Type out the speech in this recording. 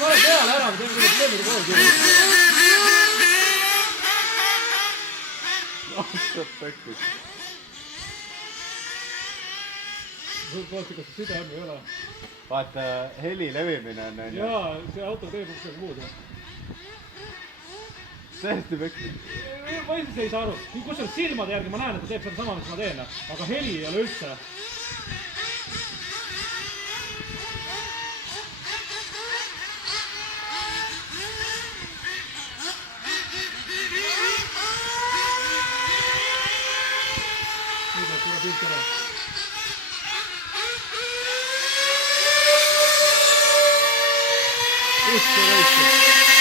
ma olen peale ära, ma teen küll probleemide kohe kirja. Aastad pekkis. Vaata, kas see side on või ei ole. Vaata, heli levimine on. Jaa, see auto teeb midagi muud. Tähesti pekkis. Ma ise ei saa aru. Kusjuures silmade järgi ma näen, et ta teeb seda sama, mis ma teen. Aga heli ei ole üldse. Nüüd tuleb pilt ära. Usse võistu.